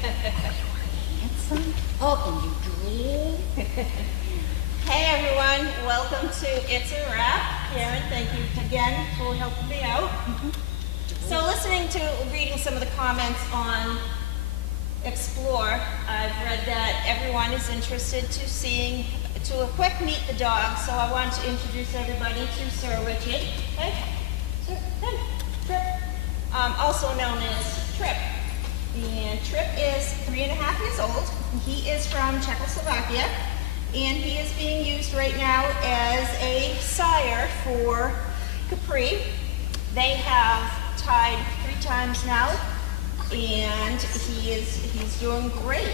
Handsome. Oh, and you drool. Hey everyone, welcome to It's a Wrap. Karen, thank you again for helping me out. So reading some of the comments on Explore, I've read that everyone is interested to a quick meet the dog, so I want to introduce everybody to Sir Richard. Hey, Sir, hey, Trip. Also known as Trip. And Trip is 3.5 years old. He is from Czechoslovakia, and he is being used right now as a sire for Capri. They have tied 3 times now, and he's doing great.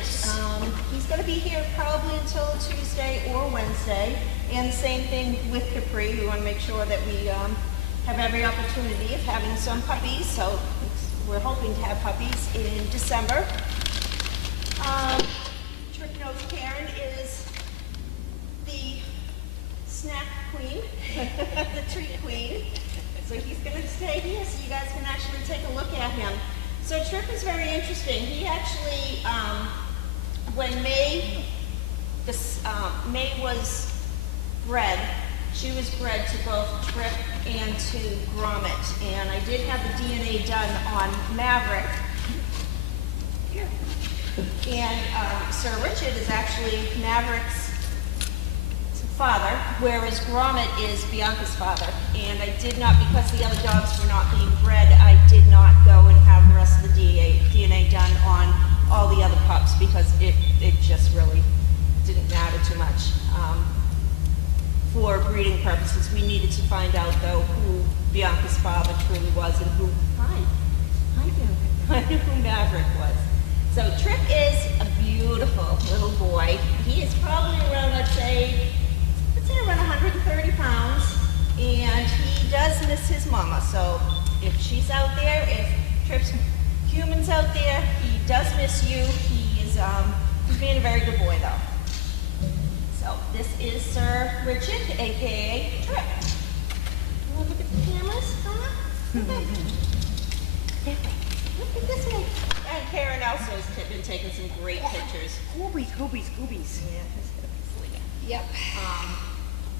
He's going to be here probably until Tuesday or Wednesday, and the same thing with Capri. We want to make sure that we have every opportunity of having some puppies, so we're hoping to have puppies in December. Trick knows Karen is the snack queen, the treat queen. So he's going to stay here so you guys can actually take a look at him. So Trip is very interesting. He actually, when May was bred, she was bred to both Trip and to Gromit. And I did have the DNA done on Maverick. Here. And Sir Richard is actually Maverick's father, whereas Gromit is Bianca's father. And I did not, because the other dogs were not being bred, I did not go and have the rest of the DNA done on all the other pups because it just really didn't matter too much. For breeding purposes, we needed to find out though who Bianca's father truly was and who who Maverick was. So Trip is a beautiful little boy. He is probably around, let's say around 130 pounds, and he does miss his mama. So if she's out there, if Trip's humans out there, he does miss you. He's being a very good boy though. So this is Sir Richard, aka Trip. You want to look at the cameras, huh? Look at this way. And Karen also has been taking some great pictures. Goobies. Yeah, that's gonna be sleeping. Yep.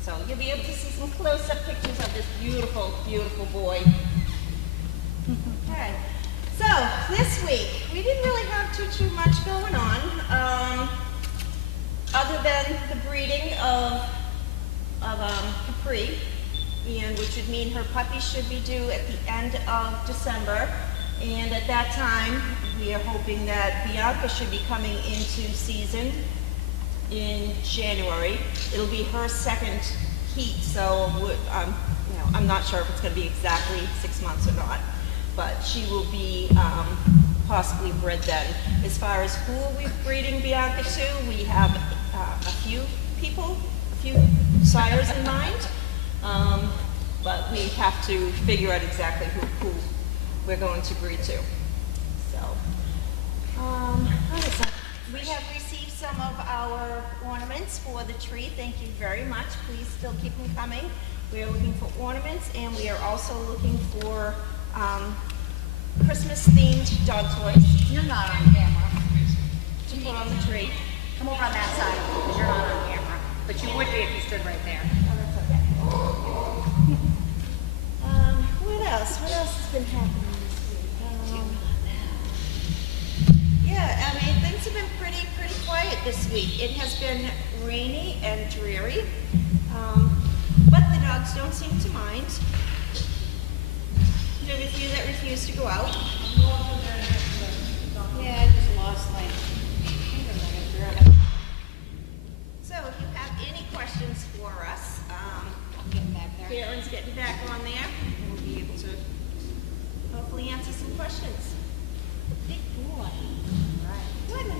So you'll be able to see some close-up pictures of this beautiful, beautiful boy. Okay. So this week we didn't really have too much going on, other than the breeding of Capri, and which would mean her puppy should be due at the end of December. And at that time, we are hoping that Bianca should be coming into season in January. It'll be her second heat, so I'm not sure if it's going to be exactly 6 months or not, but she will be possibly bred then. As far as who we're breeding Bianca to, we have a few sires in mind, but we have to figure out exactly who we're going to breed to. So, what is that? We have received some of our ornaments for the tree. Thank you very much. Please still keep them coming. We are looking for ornaments, and we are also looking for Christmas-themed dog toys. You're not on camera. To put on the tree. Come over on that side because you're not on camera. But you would be if you stood right there. Oh, that's okay. What else? What else has been happening this week? Yeah, I mean, things have been pretty quiet this week. It has been rainy and dreary, but the dogs don't seem to mind. There are a few that refuse to go out. Yeah, I just lost like. So if you have any questions for us, I'm getting back there. Karen's getting back on there, and we'll be able to hopefully answer some questions. Big boy. Right. Good. It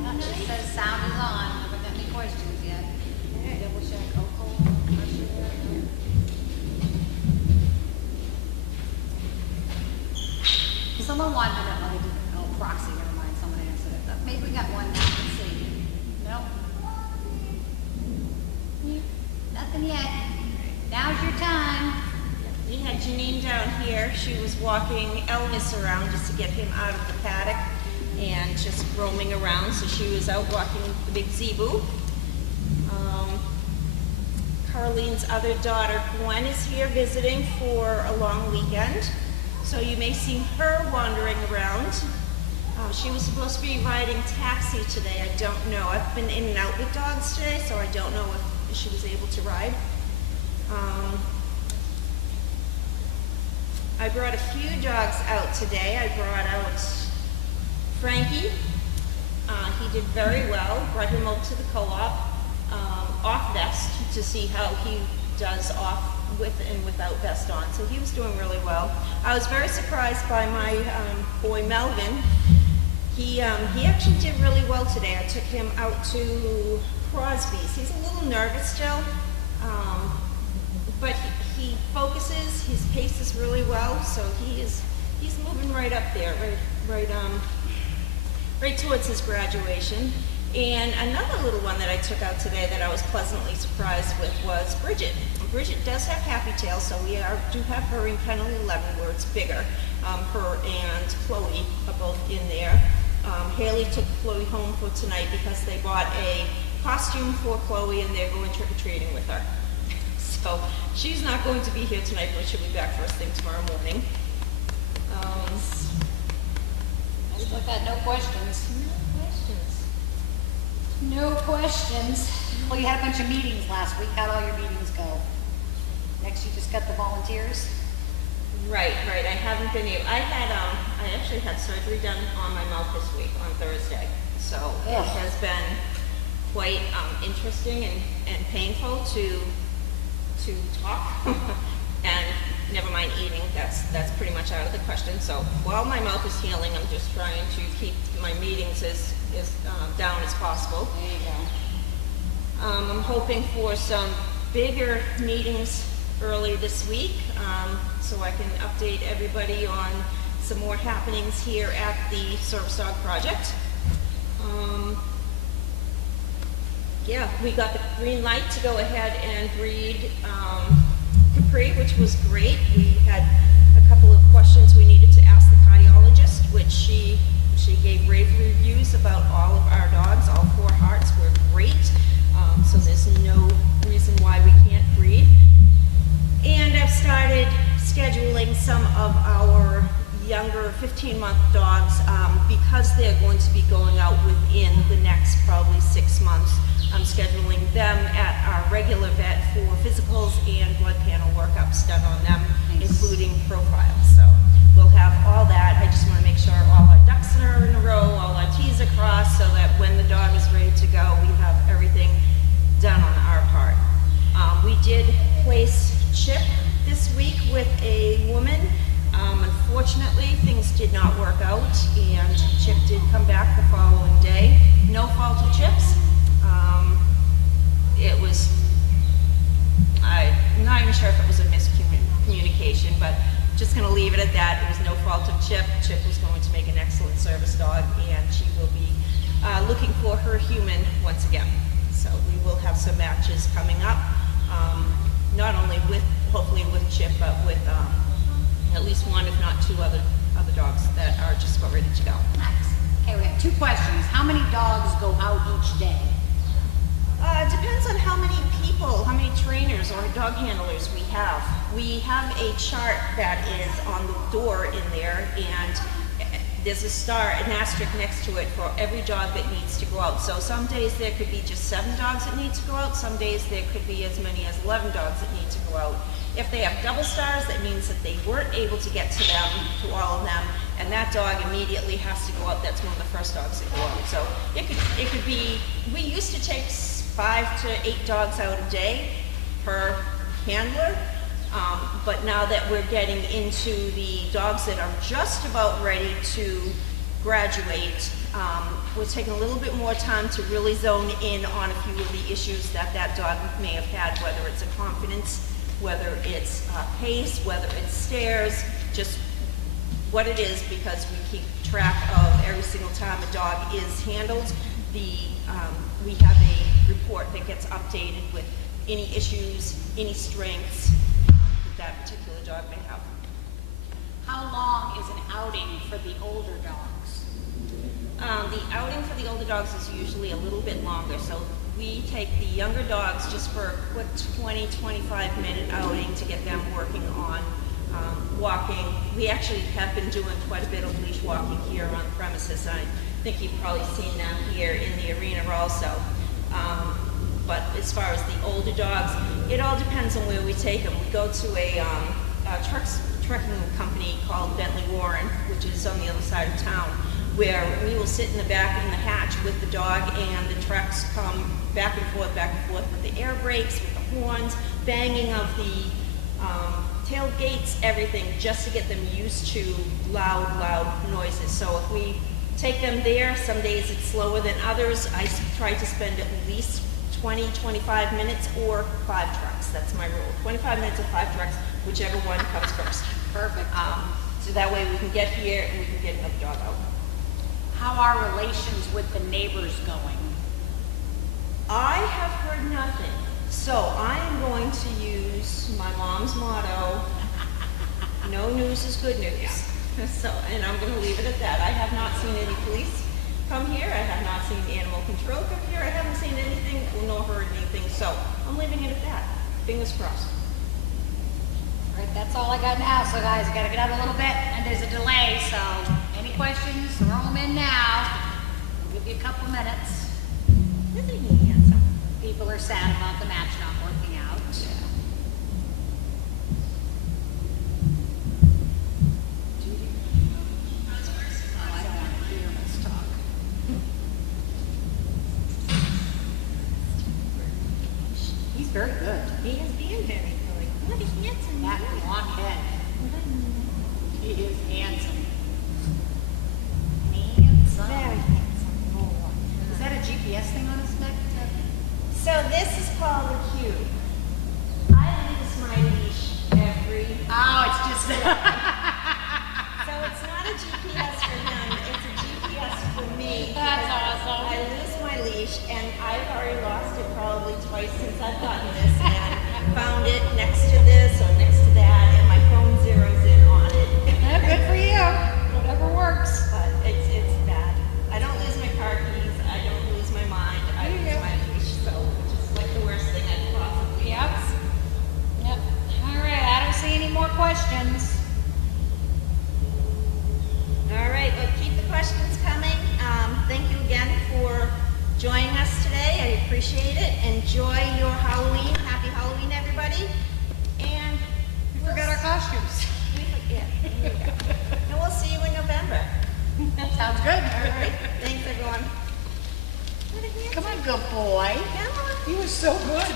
says sound is on. Haven't got any questions yet. Okay. Double check. Oh, someone wanted to know. Oh, proxy. Never mind. Someone answered it. Maybe we got one now. Let's see. Nope. Nothing yet. Now's your time. We had Janine down here. She was walking Elvis around just to get him out of the paddock. and just roaming around. So she was out walking the big zebu. Carlene's other daughter, Gwen, is here visiting for a long weekend. So you may see her wandering around. She was supposed to be riding taxi today. I don't know. I've been in and out with dogs today, so I don't know if she was able to ride. I brought a few dogs out today. I brought out Frankie. He did very well. Brought him out to the co-op off vest to see how he does off with and without vest on. So he was doing really well. I was very surprised by my boy Melvin. He actually did really well today. I took him out to Crosby's. He's a little nervous still, but he focuses. His pace is really well, so he's moving right up there, right towards his graduation. And another little one that I took out today that I was pleasantly surprised with was Bridget. Bridget does have Happy Tail, so we do have her in kennel 11 where it's bigger. Her and Chloe are both in there. Haley took Chloe home for tonight because they bought a costume for Chloe and they're going trick-or-treating with her. So she's not going to be here tonight, but she'll be back first thing tomorrow morning. Looks like that, no questions. No questions. Well, you had a bunch of meetings last week. How'd all your meetings go? Next, you just got the volunteers? Right. I haven't been able, I actually had surgery done on my mouth this week, on Thursday. So it has been quite interesting and painful to talk. And never mind eating, that's pretty much out of the question. So while my mouth is healing, I'm just trying to keep my meetings as down as possible. There you go. I'm hoping for some bigger meetings early this week, so I can update everybody on some more happenings here at the Service Dog Project. Yeah, we got the green light to go ahead and breed Capri, which was great. We had a couple of questions we needed to ask the cardiologist, which she gave rave reviews about all of our dogs. All 4 hearts were great, so there's no reason why we can't breed. And I've started scheduling some of our younger 15-month dogs because they're going to be going out within the next probably 6 months. I'm scheduling them at our regular vet for physicals and blood panel workups done on them, including profiles. So we'll have all that. I just want to make sure all our ducks are in a row, all our T's are crossed, so that when the dog is ready to go, we have everything done on our part. We did place Chip this week with a woman. Unfortunately, things did not work out, and Chip did come back the following day. No fault of Chip's. It was, I'm not even sure if it was a miscommunication, but just going to leave it at that. It was no fault of Chip. Chip was going to make an excellent service dog, and she will be looking for her human once again. So we will have some matches coming up, not only with, hopefully with Chip, but with at least 1, if not 2 other dogs that are just about ready to go. Nice. Okay, we have 2 questions. How many dogs go out each day? It depends on how many people, how many trainers or dog handlers we have. We have a chart that is on the door in there, and there's a star, an asterisk next to it for every dog that needs to go out. So some days there could be just 7 dogs that need to go out. Some days there could be as many as 11 dogs that need to go out. If they have double stars, that means that they weren't able to get to them, to all of them, and that dog immediately has to go out. That's one of the first dogs that go out. So it could be, we used to take 5 to 8 dogs out a day per handler, but now that we're getting into the dogs that are just about ready to graduate, we're taking a little bit more time to really zone in on a few of the issues that dog may have had, whether it's a confidence, whether it's pace, whether it's stairs, just what it is, because we keep track of every single time a dog is handled. We have a report that gets updated with any issues, any strengths that particular dog may have. How long is an outing for the older dogs? The outing for the older dogs is usually a little bit longer, so we take the younger dogs just for a quick 20, 25-minute outing to get them working on walking. We actually have been doing quite a bit of leash walking here on premises. I think you've probably seen them here in the arena also. But as far as the older dogs, it all depends on where we take them. We go to a trucking company called Bentley Warren, which is on the other side of town, where we will sit in the back in the hatch with the dog, and the trucks come back and forth with the air brakes, with the horns, banging of the tailgates, everything, just to get them used to loud noises. So if we take them there, some days it's slower than others. I try to spend at least 20, 25 minutes or 5 trucks. That's my rule. 25 minutes or 5 trucks, whichever one comes first. Perfect. So that way we can get here and we can get another dog out. How are relations with the neighbors going? I have heard nothing. So I am going to use my mom's motto, no news is good news. So, and I'm going to leave it at that. I have not seen any police come here. I have not seen animal control come here. I haven't seen anything nor heard anything. So I'm leaving it at that. Fingers crossed. All right, that's all I got now. So guys, I gotta get out a little bit, and there's a delay. So any questions, throw them in now. We'll give you a couple minutes. Isn't he handsome? People are sad about the match not working out. Oh, I don't want to hear us talk. He's very good. He is being very good. What a handsome That man. long head. He is handsome. Handsome. Very handsome boy. Is that a GPS thing on his neck? So this is called a cube. I lose my leash every. Oh, it's just. So it's not a GPS for him, it's a GPS for me. That's awesome. I lose my leash, and I've already lost it probably twice since I've gotten this, and found it next to this or next to that, and my phone zeroes in on it. Yeah, good for you. Whatever works. But it's bad. I don't lose my car keys, I don't lose my mind, I lose my leash, so it's just like the worst thing I could possibly Yep. lose. Yep. All right. I don't see any more questions. All right, well, keep the questions coming. Thank you again for joining us today. I appreciate it. Enjoy your Halloween. Happy Halloween, everybody. And We forgot our costumes. yeah, there you go. And we'll see you in November. Sounds good. All right, thanks, everyone. What a handsome- Come on, good boy. Come on. He was so good.